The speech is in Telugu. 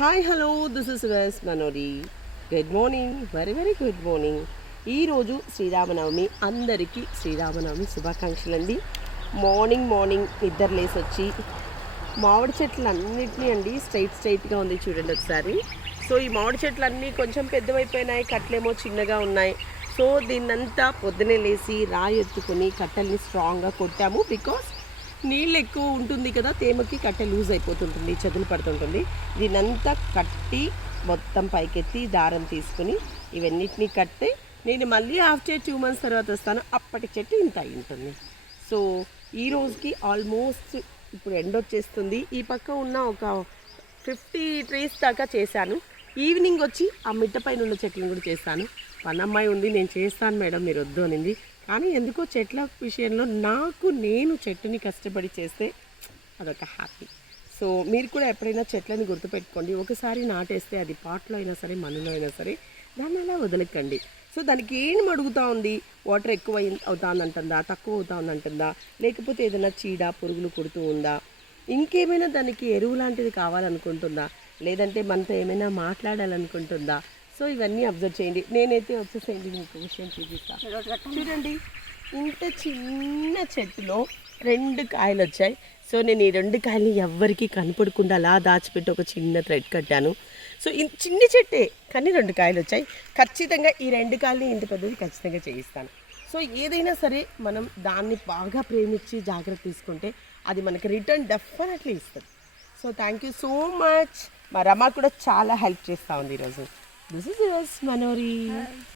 హాయ్ హలో దిస్ ఇస్ వెస్ మనోడి good morning very very good morning ఈరోజు శ్రీరామనవమి అందరికీ శ్రీరామనవమి శుభాకాంక్షలు అండి మార్నింగ్ మార్నింగ్ నిద్ర లేసి వచ్చి మామిడి చెట్లు అన్నిటినీ అండి స్ట్రైట్ స్ట్రైట్గా ఉంది చూడండి ఒకసారి. సో ఈ మామిడి చెట్లు అన్నీ కొంచెం పెద్దవైపోయినాయి కట్టలేమో చిన్నగా ఉన్నాయి. సో దీన్నంతా పొద్దునే లేసి రాయి ఎత్తుకొని కట్టెల్ని స్ట్రాంగ్గా కొట్టాము బికాస్ నీళ్ళు ఎక్కువ ఉంటుంది కదా తేమకి కట్టె లూజ్ అయిపోతుంటుంది చదులు పడుతుంటుంది. దీనంతా కట్టి మొత్తం పైకెత్తి దారం తీసుకుని ఇవన్నిటిని కట్టి నేను మళ్ళీ ఆఫ్టర్ టూ మంత్స్ తర్వాత వస్తాను అప్పటి చెట్టు ఇంత అయి ఉంటుంది. సో ఈ రోజుకి ఆల్మోస్ట్ ఇప్పుడు ఎండ్ వచ్చేస్తుంది. ఈ పక్క ఉన్న ఒక ఫిఫ్టీ ట్రీస్ దాకా చేశాను. ఈవినింగ్ వచ్చి ఆ మిట్ట పైన ఉన్న చెట్లను కూడా చేస్తాను. పనమ్మాయి ఉంది నేను చేస్తాను మేడం మీరు వద్దు అనింది. కానీ ఎందుకో చెట్ల విషయంలో నాకు నేను చెట్టుని కష్టపడి చేస్తే అదొక హ్యాపీ సో మీరు కూడా ఎప్పుడైనా చెట్లను గుర్తుపెట్టుకోండి. ఒకసారి నాటేస్తే అది పాట్లో అయినా సరే మనులో అయినా సరే దాన్ని అలా వదలకండి. సో దానికి ఏం అడుగుతా ఉంది? వాటర్ ఎక్కువ అవుతుందంటుందా? తక్కువ అవుతుందంటుందా? లేకపోతే ఏదైనా చీడ పురుగులు కుడుతూ ఉందా? ఇంకేమైనా దానికి ఎరువు లాంటిది కావాలనుకుంటుందా? లేదంటే మనతో ఏమైనా మాట్లాడాలనుకుంటుందా? సో ఇవన్నీ అబ్జర్వ్ చేయండి. నేనైతే వచ్చేసేయండి మీకు విషయం చూపిస్తాను చూడండి ఇంత చిన్న చెట్టులో రెండు కాయలు వచ్చాయి. సో నేను ఈ రెండు కాయలు ఎవ్వరికి కనపడకుండా అలా దాచిపెట్టి ఒక చిన్న థ్రెడ్ కట్టాను. సో ఇన్ చిన్న చెట్టే కానీ రెండు కాయలు వచ్చాయి. ఖచ్చితంగా ఈ రెండు కాయల్ని ఇంత పెద్దది ఖచ్చితంగా చేయిస్తాను. సో ఏదైనా సరే మనం దాన్ని బాగా ప్రేమించి జాగ్రత్త తీసుకుంటే అది మనకి రిటర్న్ డెఫినెట్లీ ఇస్తుంది. So thank you so much మా రమ కూడా చాలా హెల్ప్ చేస్తూ ఉంది ఈరోజు. This is yours Manori